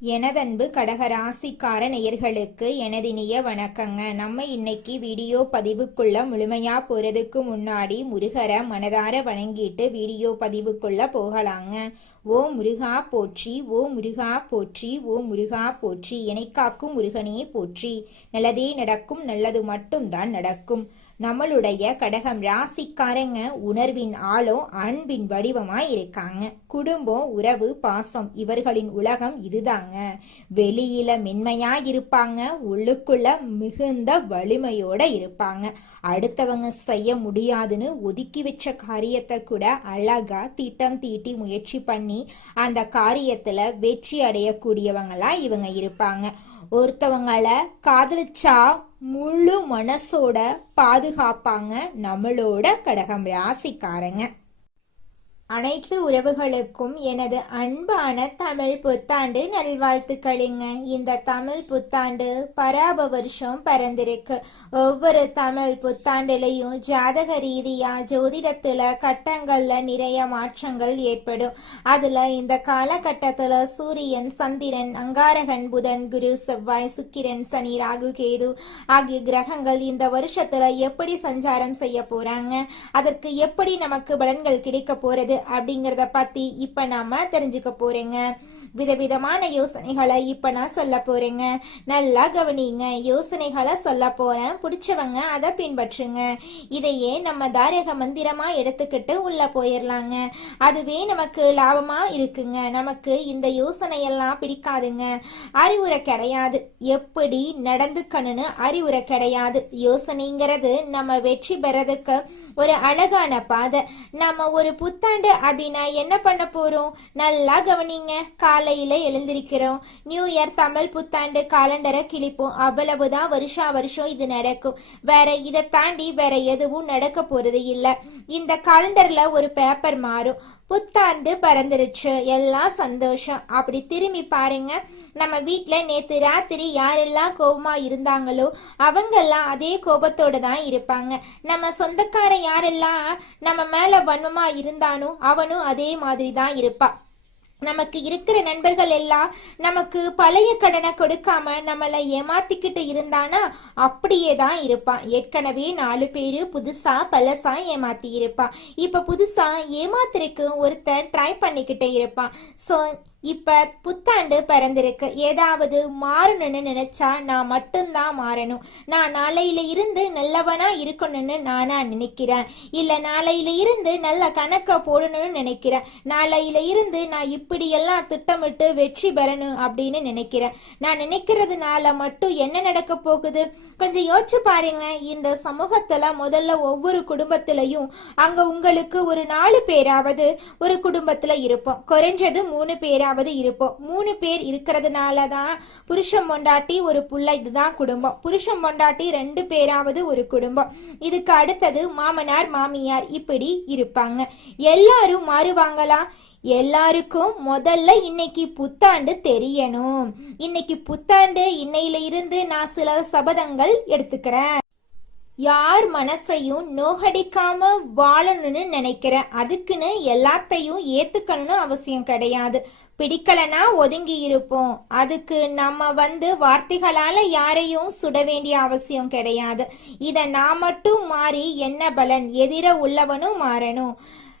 எனதன்பு கடகராசிக்கார நேயர்களுக்கு எனதினிய வணக்கங்க. நம்ம இன்னைக்கு வீடியோ பதிவுக்குள்ள முழுமையா போறதுக்கு முன்னாடி முருகரை மனதார வணங்கிட்டு வீடியோ பதிவுக்குள்ள போகலாங்க. ஓ முருகா போற்றி, ஓ முருகா போற்றி, ஓ முருகா போற்றி, எனைக்காக்கும் முருகனே போற்றி. நல்லதே நடக்கும், நல்லது மட்டும்தான் நடக்கும். நம்மளுடைய கடகம் ராசிக்காரங்க உணர்வின் ஆழம் அன்பின் வடிவமாய் இருக்காங்க. குடும்பம், உறவு, பாசம் இவர்களின் உலகம் இதுதாங்க. வெளியில மென்மையா இருப்பாங்க, உள்ளுக்குள்ள மிகுந்த வலிமையோட இருப்பாங்க. அடுத்தவங்க செய்ய முடியாதுன்னு ஒதுக்கி வச்ச காரியத்தை கூட அழகா திட்டம் தீட்டி முயற்சி பண்ணி அந்த காரியத்துல வெற்றி அடையக்கூடியவங்களா இவங்க இருப்பாங்க. ஒருத்தவங்களை காதலிச்சா முழு மனசோட பாதுகாப்பாங்க நம்மளோட கடகம் ராசிக்காரங்க. அனைத்து உறவுகளுக்கும் எனது அன்பான தமிழ் புத்தாண்டு நல்வாழ்த்துக்களுங்க. இந்த தமிழ் புத்தாண்டு பராப வருஷம் பிறந்திருக்கு. ஒவ்வொரு தமிழ் புத்தாண்டுலையும் ஜாதக ரீதியா ஜோதிடத்துல கட்டங்கள்ல நிறைய மாற்றங்கள் ஏற்படும். அதுல இந்த காலகட்டத்துல சூரியன், சந்திரன், அங்காரகன், புதன், குரு, செவ்வாய், சுக்கிரன், சனி, ராகு, கேது ஆகிய கிரகங்கள் இந்த வருஷத்துல எப்படி சஞ்சாரம் செய்ய போறாங்க, அதற்கு எப்படி நமக்கு பலன்கள் கிடைக்க போறது அப்படிங்கறத பத்தி இப்ப நாம தெரிஞ்சுக்க போறேங்க. விதவிதமான யோசனைகளை இப்ப நான் சொல்ல போறேங்க. நல்லா கவனிங்க. யோசனைகளை சொல்ல போறேன், பிடிச்சவங்க அதை பின்பற்றுங்க. இதையே நம்ம தாரக மந்திரமா எடுத்துக்கிட்டு உள்ள போயிடலாங்க. அதுவே நமக்கு லாபமா இருக்குங்க. நமக்கு இந்த யோசனையெல்லாம் பிடிக்காதுங்க. அறிவுரை கிடையாது, எப்படி நடந்துக்கணும்னு அறிவுரை கிடையாது. யோசனைங்கிறது நம்ம வெற்றி பெறதுக்கு ஒரு அழகான பாதை. நம்ம ஒரு புத்தாண்டு அப்படின்னா என்ன பண்ண போறோம்? நல்லா கவனிங்க. காலையில எழுந்திருக்கிறோம், நியூ இயர் தமிழ் புத்தாண்டு காலண்டரை கிழிப்போம். அவ்வளவுதான். வருஷா வருஷம் இது நடக்கும். வேற இதை தாண்டி வேற எதுவும் நடக்க போறது இல்ல. இந்த காலண்டர்ல ஒரு பேப்பர் மாறும். புத்தாண்டு பறந்துருச்சு, எல்லாம் சந்தோஷம். அப்படி திரும்பி பாருங்க, நம்ம வீட்டுல நேத்து ராத்திரி யாரெல்லாம் கோபமா இருந்தாங்களோ அவங்கெல்லாம் அதே கோபத்தோட தான் இருப்பாங்க. நம்ம சொந்தக்கார யாரெல்லாம் நம்ம மேல வன்மமா இருந்தானோ அவனும் அதே மாதிரி தான் இருப்பான். நமக்கு இருக்கிற நண்பர்கள் எல்லாம் நமக்கு பழைய கடனை கொடுக்காம நம்மளை ஏமாத்திக்கிட்டு இருந்தானா அப்படியே தான் இருப்பான். ஏற்கனவே 4 பேரு புதுசா பழசா ஏமாத்தி இருப்பான். இப்ப புதுசா ஏமாத்திருக்கு ஒருத்தன் ட்ரை பண்ணிக்கிட்டே இருப்பான். ஸோ இப்ப புத்தாண்டு பிறந்திருக்கு. ஏதாவது மாறணும்னு நினைச்சா நான் மட்டும்தான் மாறணும். நான் நாளையில இருந்து நல்லவனா இருக்கணும்னு நானா நினைக்கிறேன். இல்ல நாளையில இருந்து நல்ல கணக்க போடணும்னு நினைக்கிறேன். நாளையில இருந்து நான் இப்படியெல்லாம் திட்டமிட்டு வெற்றி பெறணும் அப்படின்னு நினைக்கிறேன். நான் நினைக்கிறதுனால மட்டும் என்ன நடக்க போகுது? கொஞ்சம் யோசிச்சு பாருங்க. இந்த சமூகத்துல முதல்ல ஒவ்வொரு குடும்பத்திலையும் அங்க உங்களுக்கு ஒரு 4 பேராவது ஒரு குடும்பத்துல இருப்போம். குறைஞ்சது 3 பேராவது இருப்போம். 3 பேர் இருக்கிறதுனாலதான் புருஷன் பொண்டாட்டி ஒரு புள்ள, இதுதான் குடும்பம். புருஷன் பொண்டாட்டி 2 பேராவது ஒரு குடும்பம். இதுக்கு அடுத்தது மாமனார் மாமியார் இப்படி இருப்பாங்க. எல்லாரும் மாறுவாங்களா? எல்லாருக்கும் முதல்ல இன்னைக்கு புத்தாண்டு தெரியணும். இன்னைக்கு புத்தாண்டு, இன்னையில இருந்து நான் சில சபதங்கள் எடுத்துக்கிறேன். யார் மனசையும் நோகடிக்காம வாழணும்னு நினைக்கிறேன். அதுக்குன்னு எல்லாத்தையும் ஏத்துக்கணும்னு அவசியம் கிடையாது. பிடிக்கலனா ஒதுங்கி இருப்போம். அதுக்கு நம்ம வார்த்தைகளால யாரையும் சுட வேண்டிய அவசியம் கிடையாது. இத நான் மட்டும் மாறி என்ன பலன்? எதிர உள்ளவனும் மாறணும்.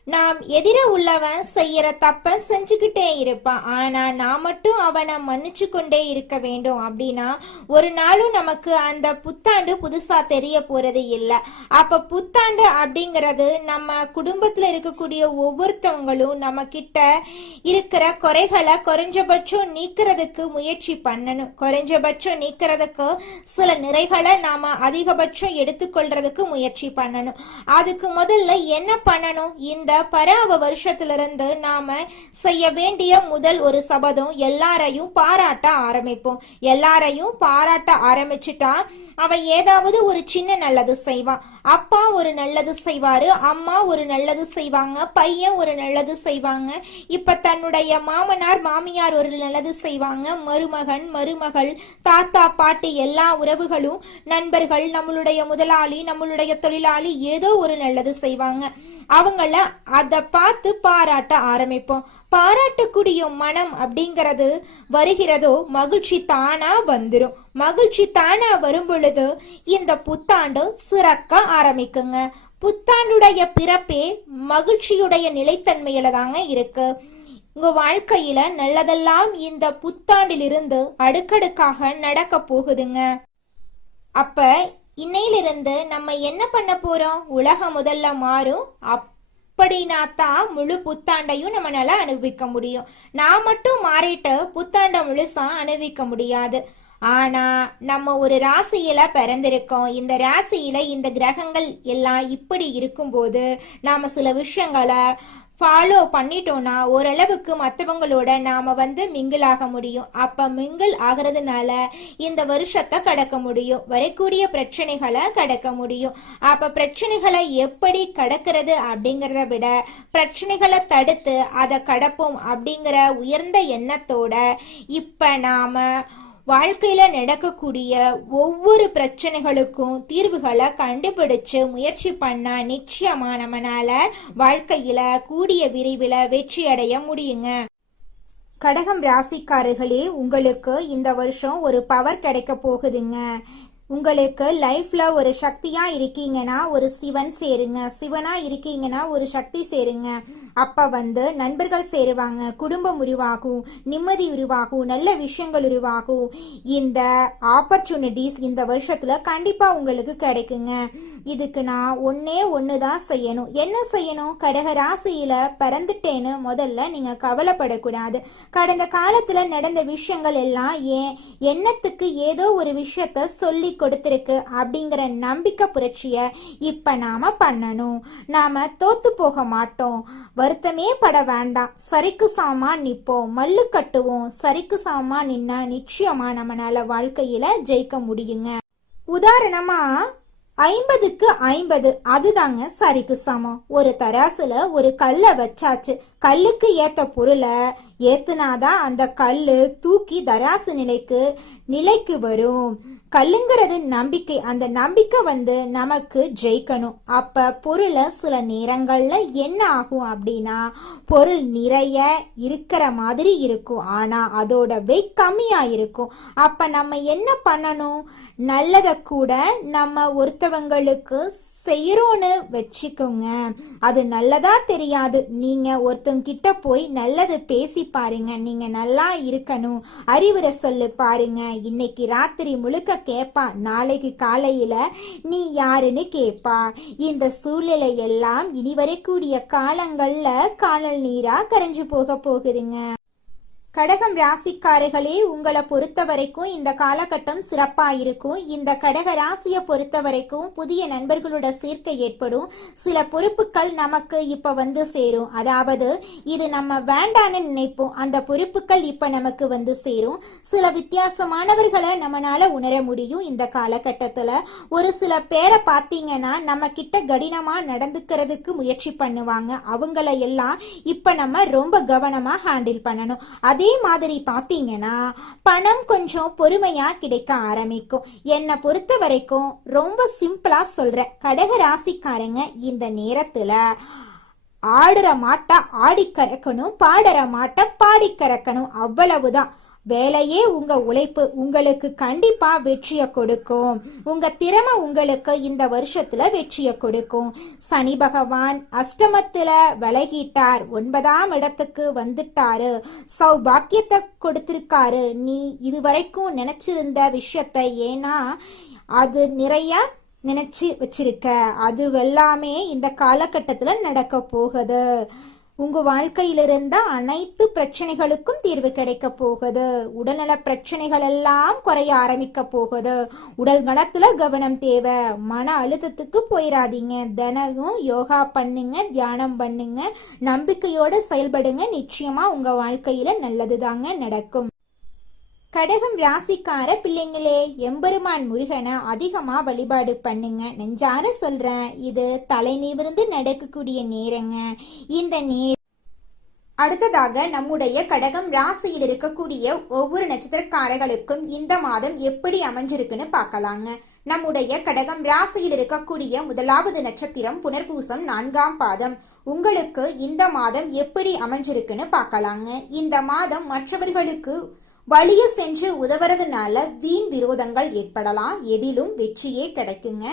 நாம் எதிர உள்ளவன் செய்யற தப்ப செஞ்சுக்கிட்டே இருப்பான். ஆனா நான் மட்டும் அவனை மன்னிச்சு கொண்டே இருக்க வேண்டும். அப்படின்னா ஒரு நாளும் நமக்கு அந்த புத்தாண்டு புதுசா தெரிய போறது இல்லை. அப்ப புத்தாண்டு அப்படிங்கிறது நம்ம குடும்பத்துல இருக்கக்கூடிய ஒவ்வொருத்தவங்களும் நம்ம கிட்ட இருக்கிற குறைகளை குறைஞ்சபட்சம் நீக்கிறதுக்கு முயற்சி பண்ணணும். குறைஞ்சபட்சம் நீக்கிறதுக்கு சில நிறைகளை நாம அதிகபட்சம் எடுத்துக்கொள்றதுக்கு முயற்சி பண்ணணும். அதுக்கு முதல்ல என்ன பண்ணணும்? இந்த பராப வருஷத்திலிருந்து நாம செய்ய வேண்டிய முதல் ஒரு சபதம், எல்லாரையும் பாராட்ட ஆரம்பிப்போம். எல்லாரையும் பாராட்ட ஆரம்பிச்சுட்டா அவன் ஏதாவது ஒரு சின்ன நல்லது செய்வான். அப்பா ஒரு நல்லது செய்வாரு, அம்மா ஒரு நல்லது செய்வாங்க, பையன் ஒரு நல்லது செய்வாங்க. இப்ப தன்னுடைய மாமனார் மாமியார் ஒரு நல்லது செய்வாங்க, மருமகன் மருமகள் தாத்தா பாட்டி எல்லா உறவுகளும் நண்பர்கள் நம்மளுடைய முதலாளி நம்மளுடைய தொழிலாளி ஏதோ ஒரு நல்லது செய்வாங்க. அவங்கள அதை பார்த்து பாராட்ட ஆரம்பிப்போம். பாராட்டக்கூடிய மனம் அப்படிங்கிறது வருகிறதோ மகிழ்ச்சி தானா வந்துடும். மகிழ்ச்சி தானா வரும் பொழுது இந்த புத்தாண்டு சிறக்க ஆரம்பிக்குங்க. புத்தாண்டுடைய பிறப்பே மகிழ்ச்சியுடைய நிலைத்தன்மையில தாங்க இருக்கு. உங்க வாழ்க்கையில நல்லதெல்லாம் இந்த புத்தாண்டிலிருந்து அடுக்கடுக்காக நடக்க போகுதுங்க. அப்ப இன்னையிலிருந்து நம்ம என்ன பண்ண போறோம்? உலகம் முதல்ல மாறும். அப்படின்னா தான் முழு புத்தாண்டையும் நம்மளால அனுபவிக்க முடியும். நான் மட்டும் மாறிட்டு புத்தாண்டை முழுசா அனுபவிக்க முடியாது. ஆனா நம்ம ஒரு ராசியில பிறந்திருக்கோம். இந்த ராசியில இந்த கிரகங்கள் எல்லாம் இப்படி இருக்கும்போது நாம சில விஷயங்களை ஃபாலோ பண்ணிட்டோம்னா ஓரளவுக்கு மற்றவங்களோட நாம மிங்கிள் ஆக முடியும். அப்ப மிங்கிள் ஆகிறதுனால இந்த வருஷத்தை கடக்க முடியும். வரக்கூடிய பிரச்சனைகளை கடக்க முடியும். அப்ப பிரச்சனைகளை எப்படி கடக்கிறது அப்படிங்கிறத விட பிரச்சனைகளை தடுத்து அதை கடப்போம் அப்படிங்கிற உயர்ந்த எண்ணத்தோட இப்ப நாம வாழ்க்கையில நடக்கக்கூடிய ஒவ்வொரு பிரச்சனைகளுக்கும் தீர்வுகளை கண்டுபிடிச்சு முயற்சி பண்ணா நிச்சயமா நம்மனால வாழ்க்கையில கூடிய விரைவில் வெற்றி அடைய முடியுங்க. கடகம் ராசிக்காரர்களே, உங்களுக்கு இந்த வருஷம் ஒரு பவர் கிடைக்க போகுதுங்க. உங்களுக்கு லைஃப்ல ஒரு சக்தியா இருக்கீங்கன்னா ஒரு சிவன் சேருங்க. சிவனா இருக்கீங்கன்னா ஒரு சக்தி சேருங்க. அப்ப நண்பர்கள் சேருவாங்க, குடும்பம் உருவாகும், நிம்மதி உருவாகும், நல்ல விஷயங்கள் உருவாகும். இந்த ஆப்பர்ச்சுனிட்டிஸ் இந்த வருஷத்துல கண்டிப்பா உங்களுக்கு கிடைக்குங்க. இதுக்கு நான் ஒண்ணுதான் செய்யணும். என்ன செய்யணும்? கடக ராசியில பிறந்துட்டேன்னு முதல்ல நீங்க கவலைப்படக்கூடாது. கடந்த காலத்துல நடந்த விஷயங்கள் எல்லாம் எண்ணத்துக்கு ஏதோ ஒரு விஷயத்த சொல்லி கொடுத்திருக்கு அப்படிங்கிற நம்பிக்கை புரட்சிய இப்ப நாம பண்ணணும். நாம தோத்து போக மாட்டோம். வருத்தமே பட வேண்டாம். சரிக்கு சாமா நிப்போம், மல்லு கட்டுவோம். சரிக்கு சாமா நின்னா நிச்சயமா நம்மளால வாழ்க்கையில ஜெயிக்க முடியுங்க. உதாரணமா 50க்கு 50 அதுதாங்க சரிக்கு சமம். ஒரு தராசுல ஒரு கல்லை வச்சாச்சு. கல்லுக்கு ஏத்த பொருளை ஏத்துனாதான் அந்த கல்லு தூக்கி தராசு நிலைக்கு வரும். கல்லுங்கிறது நம்பிக்கை. அந்த நம்பிக்கை நமக்கு ஜெயிக்கணும். அப்ப பொருளை சில நேரங்கள்ல என்ன ஆகும் அப்படின்னா பொருள் நிறைய இருக்கிற மாதிரி இருக்கும், ஆனா அதோட வெயிட் கம்மியா இருக்கும். அப்ப நம்ம என்ன பண்ணணும்? நல்லத கூட நம்ம ஒருத்தவங்களுக்கு செய்யறோன்னு வச்சுக்கோங்க. அது நல்லதா தெரியாது. நீங்க ஒருத்தவங்க கிட்ட போய் நல்லது பேசி பாருங்க. நீங்க நல்லா இருக்கணும், அறிவுரை சொல்லு பாருங்க. இன்னைக்கு ராத்திரி முழுக்க கேப்பா, நாளைக்கு காலையில நீ யாருன்னு கேப்பா. இந்த சூழ்நிலை எல்லாம் இனி வரக்கூடிய காலங்கள்ல காணல் நீரா கரைஞ்சு போக போகுதுங்க. கடகம் ராசிக்காரர்களே, உங்களை பொறுத்த வரைக்கும் இந்த காலகட்டம் சிறப்பா இருக்கும். இந்த கடக ராசியை பொறுத்த வரைக்கும் புதிய நண்பர்களோட சேர்க்கை ஏற்படும். சில பொறுப்புகள் நமக்கு இப்ப சேரும். அதாவது இது நம்ம வேண்டான்னு நினைப்போம், அந்த பொறுப்புகள் இப்ப நமக்கு சேரும். சில வித்தியாசமானவர்களை நம்மளால உணர முடியும். இந்த காலகட்டத்துல ஒரு சில பேரை பார்த்தீங்கன்னா நம்ம கிட்ட கடினமா நடந்துக்கிறதுக்கு முயற்சி பண்ணுவாங்க. அவங்கள எல்லாம் இப்ப நம்ம ரொம்ப கவனமா ஹேண்டில் பண்ணணும். அதே மாதிரி பாத்தீங்கன்னா பணம் கொஞ்சம் பொறுமையா கிடைக்க ஆரம்பிக்கும். என்னை பொறுத்த வரைக்கும் ரொம்ப சிம்பிளா சொல்றேன், கடக ராசிக்காரங்க இந்த நேரத்துல ஆடுற மாட்டா ஆடி கறக்கணும், பாடுற மாட்டா பாடி கறக்கணும். அவ்வளவுதான். வேலையே உங்க உழைப்பு உங்களுக்கு கண்டிப்பா வெற்றியை கொடுக்கும். உங்க திறமை உங்களுக்கு இந்த வருஷத்துல வெற்றியை கொடுக்கும். சனி பகவான் அஷ்டமத்துல விலகிட்டார், 9ஆம் இடத்துக்கு வந்துட்டாரு, சௌபாக்கியத்தை கொடுத்திருக்காரு. நீ இதுவரைக்கும் நினைச்சிருந்த விஷயத்த ஏன்னா அது நிறைய நினைச்சு வச்சிருக்க, அது எல்லாமே இந்த காலகட்டத்துல நடக்க போகுது. உங்க வாழ்க்கையில இருந்த அனைத்து பிரச்சனைகளுக்கும் தீர்வு கிடைக்க போகுது. உடல்நல பிரச்சனைகள் எல்லாம் குறைய ஆரம்பிக்க போகுது. உடல் நலத்துல கவனம் தேவை. மன அழுத்தத்துக்கு போயிடாதீங்க. தினமும் யோகா பண்ணுங்க, தியானம் பண்ணுங்க, நம்பிக்கையோட செயல்படுங்க. நிச்சயமா உங்க வாழ்க்கையில நல்லதுதாங்க நடக்கும். கடகம் ராசிக்கார பிள்ளைங்களே, எம்பெருமான் முருகனை அதிகமா வழிபாடு பண்ணுங்க. நெஞ்சார சொல்றேன், இது தலை நிமிர்ந்து நடக்கக்கூடிய நேரங்க. இந்த அடுத்ததாக நம்முடைய கடகம் ராசியில் இருக்கக்கூடிய ஒவ்வொரு நட்சத்திரக்காரர்களுக்கும் இந்த மாதம் எப்படி அமைஞ்சிருக்குன்னு பார்க்கலாங்க. நம்முடைய கடகம் ராசியில் இருக்கக்கூடிய முதலாவது நட்சத்திரம் புனர்பூசம் 4ஆம் பாதம். உங்களுக்கு இந்த மாதம் எப்படி அமைஞ்சிருக்குன்னு பார்க்கலாங்க. இந்த மாதம் மற்றவர்களுக்கு வழிய சென்று உதவுறதுனால வீண் விரோதங்கள் ஏற்படலாம். எதிலும் வெற்றியே கிடைக்குங்க.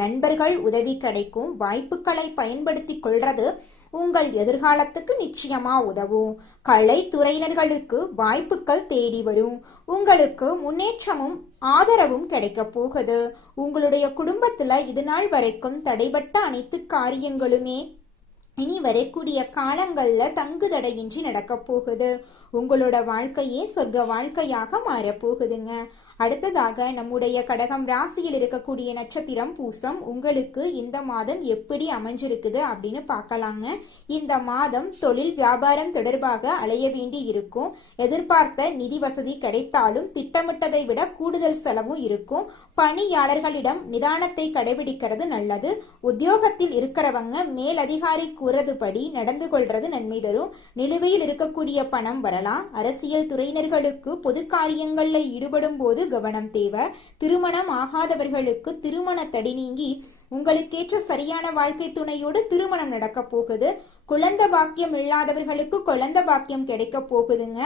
நண்பர்கள் உதவி கிடைக்கும். வாய்ப்புகளை பயன்படுத்தி கொள்றது உங்கள் எதிர்காலத்துக்கு நிச்சயமா உதவும். கலைத்துறையினர்களுக்கு வாய்ப்புகள் தேடி வரும். உங்களுக்கு முன்னேற்றமும் ஆதரவும் கிடைக்க போகுது. உங்களுடைய குடும்பத்துல இது நாள் வரைக்கும் தடைபட்ட அனைத்து காரியங்களுமே இனி வரக்கூடிய காலங்கள்ல தங்கு தடையின்றி நடக்க போகுது. உங்களோட வாழ்க்கையே சொர்க்க வாழ்க்கையாக மாறப்போகுதுங்க. அடுத்ததாக நம்முடைய கடகம் ராசியில் இருக்கக்கூடிய நட்சத்திரம் பூசம். உங்களுக்கு இந்த மாதம் எப்படி அமைஞ்சிருக்குது அப்படின்னு பார்க்கலாங்க. இந்த மாதம் தொழில் வியாபாரம் தொடர்பாக அலைய வேண்டி இருக்கும். எதிர்பார்த்த நிதி வசதி கிடைத்தாலும் திட்டமிட்டதை விட கூடுதல் செலவும் இருக்கும். பணியாளர்களிடம் நிதானத்தை கடைபிடிக்கிறது நல்லது. உத்தியோகத்தில் இருக்கிறவங்க மேலதிகாரி கூறதுபடி நடந்து கொள்றது நன்மை தரும். நிலுவையில் இருக்கக்கூடிய பணம் வரலாம். அரசியல் துறையினர்களுக்கு பொது காரியங்கள்ல ஈடுபடும் போது கவனம் தேவை. திருமணம் ஆகாதவர்களுக்கு திருமண தடை நீங்கி உங்களுக்கேற்ற சரியான வாழ்க்கை துணையோடு திருமணம் நடக்க போகுது. குழந்தை பாக்கியம் இல்லாதவர்களுக்கு குழந்தை பாக்கியம் கிடைக்க போகுதுங்க.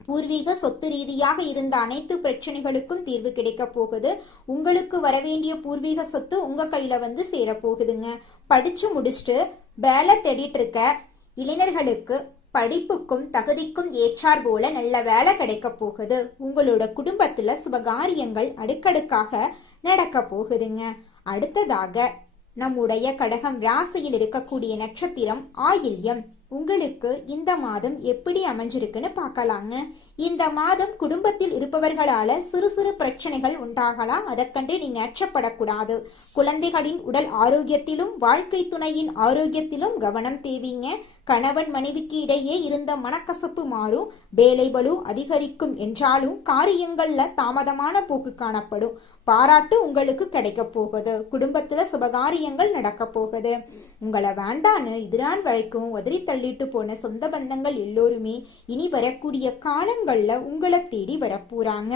பூர்வீக சொத்து ரீதியாக இருந்த அனைத்து பிரச்சனைகளுக்கும் தீர்வு கிடைக்க போகுது. உங்களுக்கு வரவேண்டிய பூர்வீக சொத்து உங்க கையில வந்து சேரப்போகுதுங்க. படிச்சு முடிச்சுட்டு வேலை தேடிட்டு இருக்க இளைஞர்களுக்கு படிப்புக்கும் தகுதிக்கும் ஏற்றார் போல நல்ல வேலை கிடைக்க போகுது. உங்களோட குடும்பத்துல சுபகாரியங்கள் அடுக்கடுக்காக நடக்க போகுதுங்க. அடுத்ததாக நம்முடைய கடகம் ராசியில் இருக்கக்கூடிய நட்சத்திரம் ஆயில்யம். உங்களுக்கு இந்த மாதம் எப்படி அமைஞ்சிருக்குன்னு பார்க்கலாங்க. இந்த மாதம் குடும்பத்தில் இருப்பவர்களால சிறு சிறு பிரச்சனைகள் உண்டாகலாம். அதை கண்டு நீங்க அச்சப்படக்கூடாது. குழந்தைகளின் உடல் ஆரோக்கியத்திலும் வாழ்க்கை துணையின் ஆரோக்கியத்திலும் கவனம் தேவைங்க. கணவன் மனைவிக்கு இடையே இருந்த மனக்கசப்பு மாறும். வேலை பளு அதிகரிக்கும் என்றாலும் காரியங்கள்ல தாமதமான போக்கு காணப்படும். பாராட்டு உங்களுக்கு கிடைக்க போகுது. குடும்பத்துல சுபகாரியங்கள் நடக்க போகுது. உங்களை வேண்டான்னு இதுநாள் வரைக்கும் உதறி தள்ளிட்டு போன சொந்த பந்தங்கள் எல்லோருமே இனி வரக்கூடிய காலங்கள்ல உங்களை தேடி வரப்போறாங்க.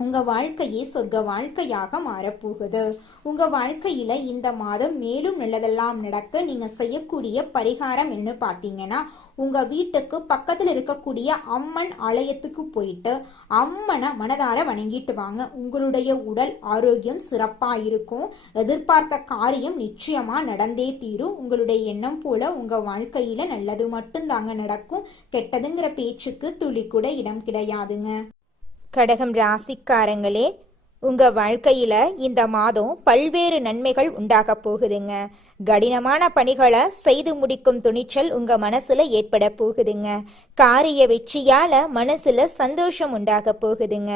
உங்க வாழ்க்கையே சொர்க்க வாழ்க்கையாக மாறப்போகுது. உங்க வாழ்க்கையில இந்த மாதம் மேலும் நல்லதெல்லாம் நடக்க நீங்க செய்யக்கூடிய பரிகாரம் என்ன பாத்தீங்கன்னா, உங்க வீட்டுக்கு பக்கத்துல இருக்கக்கூடிய அம்மன் ஆலயத்துக்கு போயிட்டு அம்மனை மனதார வணங்கிட்டு வாங்க. உங்களுடைய உடல் ஆரோக்கியம் சிறப்பா இருக்கும். எதிர்பார்த்த காரியம் நிச்சயமா நடந்தே தீரும். உங்களுடைய எண்ணம் போல உங்க வாழ்க்கையில நல்லது மட்டும்தாங்க நடக்கும். கெட்டதுங்கிற பேச்சுக்கு துளி கூட இடம் கிடையாதுங்க. கடகம் ராசிக்காரங்களே, உங்க வாழ்க்கையில இந்த மாதம் பல்வேறு நன்மைகள் உண்டாக போகுதுங்க. கடினமான பணிகளை செய்து முடிக்கும் துணிச்சல் உங்க மனசுல ஏற்பட போகுதுங்க. காரிய வெற்றியால மனசுல சந்தோஷம் உண்டாக போகுதுங்க.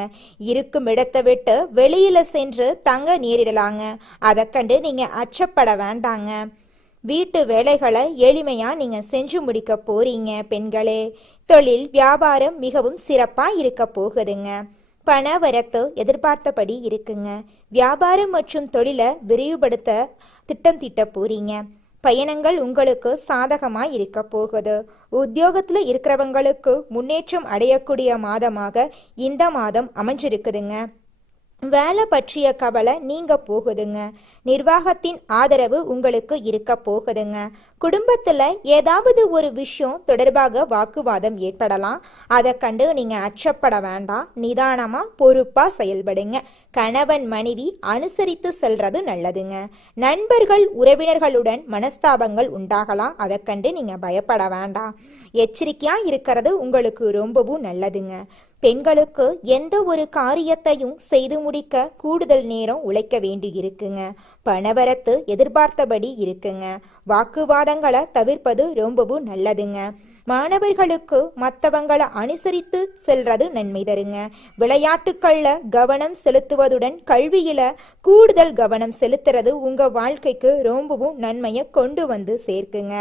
இருக்கும் இடத்தை விட்டு வெளியில சென்று தங்க நேரிடலாங்க. அதை கண்டு நீங்க அச்சப்பட வேண்டாங்க. வீட்டு வேலைகளை எளிமையா நீங்க செஞ்சு முடிக்க போறீங்க. பெண்களே, தொழில் வியாபாரம் மிகவும் சிறப்பா இருக்க போகுதுங்க. பண வரத்து எதிர்பார்த்தபடி இருக்குங்க. வியாபாரம் மற்றும் தொழிலை விரிவுபடுத்த திட்டம் தீட்ட போறீங்க. பயணங்கள் உங்களுக்கு சாதகமா இருக்க போகுது. உத்தியோகத்துல இருக்கிறவங்களுக்கு முன்னேற்றம் அடையக்கூடிய மாதமாக இந்த மாதம் அமைஞ்சிருக்குதுங்க. வேலை பற்றிய கவலை நீங்க போகுதுங்க. நிர்வாகத்தின் ஆதரவு உங்களுக்கு இருக்க போகுதுங்க. குடும்பத்துல ஏதாவது ஒரு விஷயம் தொடர்பாக வாக்குவாதம் ஏற்படலாம். அதை கண்டு நீங்க அச்சப்பட வேண்டாம். நிதானமா பொறுப்பா செயல்படுங்க. கணவன் மனைவி அனுசரித்து செல்றது நல்லதுங்க. நண்பர்கள் உறவினர்களுடன் மனஸ்தாபங்கள் உண்டாகலாம். அதை கண்டு நீங்க பயப்பட வேண்டாம். எச்சரிக்கையா இருக்கிறது உங்களுக்கு ரொம்பவும் நல்லதுங்க. பெண்களுக்கு எந்த ஒரு காரியத்தையும் செய்து முடிக்க கூடுதல் நேரம் உழைக்க வேண்டி இருக்குங்க. பணவரத்து எதிர்பார்த்தபடி இருக்குங்க. வாக்குவாதங்களை தவிர்ப்பது ரொம்பவும் நல்லதுங்க. மாணவர்களுக்கு மற்றவங்களை அனுசரித்து செல்றது நன்மை தருங்க. விளையாட்டுக்கள்ல கவனம் செலுத்துவதுடன் கல்வியில கூடுதல் கவனம் செலுத்துறது உங்க வாழ்க்கைக்கு ரொம்பவும் நன்மையை கொண்டு வந்து சேர்க்குங்க.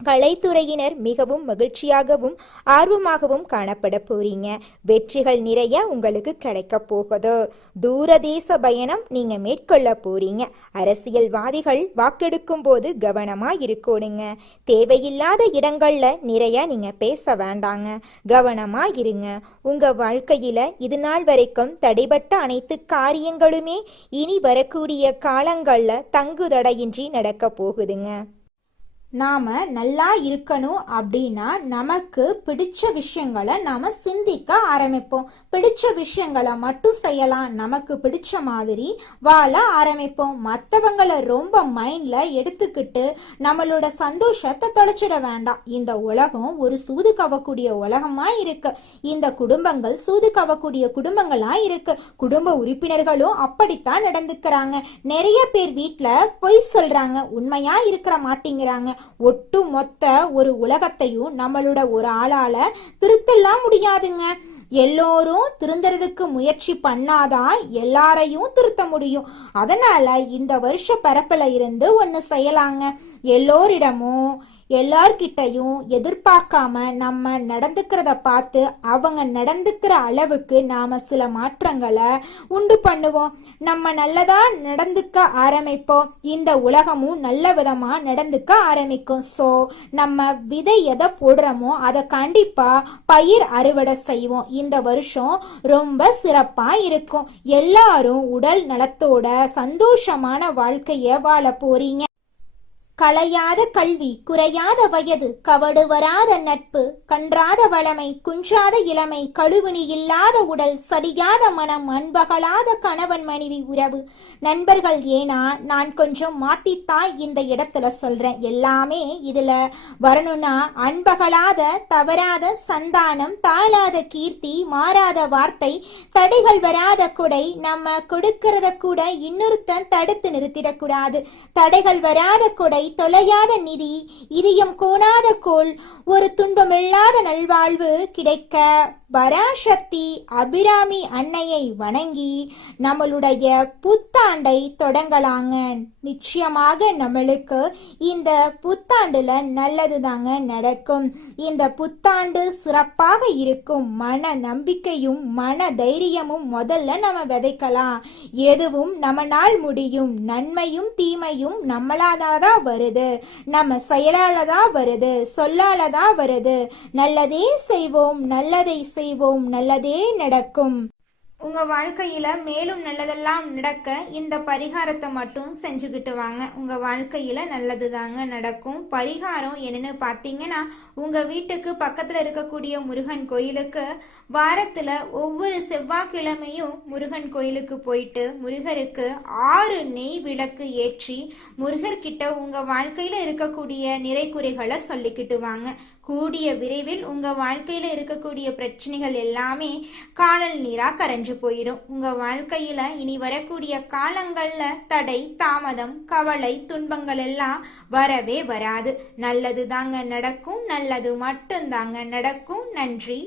கலைத்துறையினர் மிகவும் மகிழ்ச்சியாகவும் ஆர்வமாகவும் காணப்பட போறீங்க. வெற்றிகள் நிறைய உங்களுக்கு கிடைக்க போகுது. தூரதேச பயணம் நீங்க மேற்கொள்ள போறீங்க. அரசியல்வாதிகள் வாக்கெடுக்கும் போது கவனமா இருக்கணுங்க. தேவையில்லாத இடங்கள்ல நிறைய நீங்க பேச வேண்டாங்க. கவனமா இருங்க. உங்க வாழ்க்கையில இது நாள் வரைக்கும் தடைபட்ட அனைத்து காரியங்களுமே இனி வரக்கூடிய காலங்கள்ல தங்குதடையின்றி நடக்க போகுதுங்க. நாம நல்லா இருக்கணும் அப்படின்னா நமக்கு பிடிச்ச விஷயங்களை நாம சிந்திக்க ஆரம்பிப்போம். பிடிச்ச விஷயங்களை மட்டும் செய்யலாம். நமக்கு பிடிச்ச மாதிரி வாழ ஆரம்பிப்போம். மற்றவங்களை ரொம்ப மைண்ட்ல எடுத்துக்கிட்டு நம்மளோட சந்தோஷத்தை தொலைச்சிட வேண்டாம். இந்த உலகம் ஒரு சூது கவக்கூடிய உலகமா இருக்கு. இந்த குடும்பங்கள் சூது கவக்கூடிய குடும்பங்களா இருக்கு. குடும்ப உறுப்பினர்களும் அப்படித்தான் நடந்துக்கிறாங்க. நிறைய பேர் வீட்டுல பொய் சொல்றாங்க, உண்மையா இருக்கிற மாட்டேங்கிறாங்க. ஒட்டு மொத்த ஒரு உலகத்தையும் நம்மளோட ஒரு ஆளால திருத்தலாம் முடியாதுங்க. எல்லோரும் திருந்துறதுக்கு முயற்சி பண்ணாதான் எல்லாரையும் திருத்த முடியும். அதனால இந்த வருஷ பரப்புல இருந்து ஒன்னு செய்யலாங்க. எல்லோரிடமும் எல்லார்கிட்டையும் எதிர்பார்க்காம நம்ம நடந்துக்கிறத பார்த்து அவங்க நடந்துக்கிற அளவுக்கு நாம சில மாற்றங்களை உண்டு பண்ணுவோம். நம்ம நல்லதா நடந்துக்க ஆரம்பிப்போம். இந்த உலகமும் நல்ல விதமா நடந்துக்க ஆரம்பிக்கும். ஸோ நம்ம விதை எதை போடுறோமோ அதை கண்டிப்பா பயிர் அறுவடை செய்வோம். இந்த வருஷம் ரொம்ப சிறப்பா இருக்கும். எல்லாரும் உடல் நலத்தோட சந்தோஷமான வாழ்க்கைய வாழ போறீங்க. களையாத கல்வி, குறையாத வயது, கவடு வராத நட்பு, கன்றாத வளமை, குன்றாத இளமை, கழுவுனி இல்லாத உடல், சடியாத மனம், அன்பகலாத கணவன் மனைவி உறவு, நண்பர்கள். ஏன்னா நான் கொஞ்சம் மாத்தித்தான் இந்த இடத்துல சொல்றேன். எல்லாமே இதுல வரணும்னா அன்பகலாத தவறாத சந்தானம், தாழாத கீர்த்தி, மாறாத வார்த்தை, தடைகள் வராத கொடை. நம்ம கொடுக்கறத கூட இன்னொருத்தன் தடுத்து நிறுத்திடக்கூடாது. தடைகள் வராத கொடை, தொலையாத நிதி, இதயம் கோணாத கோல், ஒரு துன்பமில்லாத நல்வாழ்வு கிடைக்க பராசக்தி அபிராமி அன்னையை வணங்கி நம்மளுடைய புத்தாண்டை தொடங்கலாங்க. நிச்சயமாக நம்மளுக்கு இந்த புத்தாண்டுல நல்லது தாங்க நடக்கும். இந்த புத்தாண்டு சிறப்பாக இருக்கும். மன நம்பிக்கையும் மன தைரியமும் முதல்ல நம்ம விதைக்கலாம். எதுவும் நம்மளால் முடியும். நன்மையும் தீமையும் நம்மளாதான் வருது. நம்ம செயலாலதான் வருது, சொல்லாலதான் வருது. நல்லதே செய்வோம், நல்லதை செய்வோம், நல்லதே நடக்கும். உங்க வாழ்க்கையில மேலும் நல்லதெல்லாம் நடக்க இந்த பரிகாரத்தை மட்டும் செஞ்சுக்கிட்டு வாங்க. உங்க வாழ்க்கையில நல்லது தாங்க நடக்கும். பரிகாரம் என்னன்னு பார்த்தீங்கன்னா, உங்க வீட்டுக்கு பக்கத்துல இருக்கக்கூடிய முருகன் கோயிலுக்கு வாரத்துல ஒவ்வொரு செவ்வாய்க்கிழமையும் முருகன் கோயிலுக்கு போயிட்டு முருகருக்கு 6 நெய் விளக்கு ஏற்றி முருகர்கிட்ட உங்க வாழ்க்கையில இருக்கக்கூடிய நிறை குறைகளை சொல்லிக்கிட்டு வாங்க. கூடிய விரைவில் உங்க வாழ்க்கையில இருக்கக்கூடிய பிரச்சனைகள் எல்லாமே காணல் நீரா கரைஞ்சு போயிடும். உங்க வாழ்க்கையில இனி வரக்கூடிய காலங்கள்ல தடை, தாமதம், கவலை, துன்பங்கள் எல்லாம் வரவே வராது. நல்லது தாங்க நடக்கும். நல்லது மட்டும் தாங்க நடக்கும். நன்றி.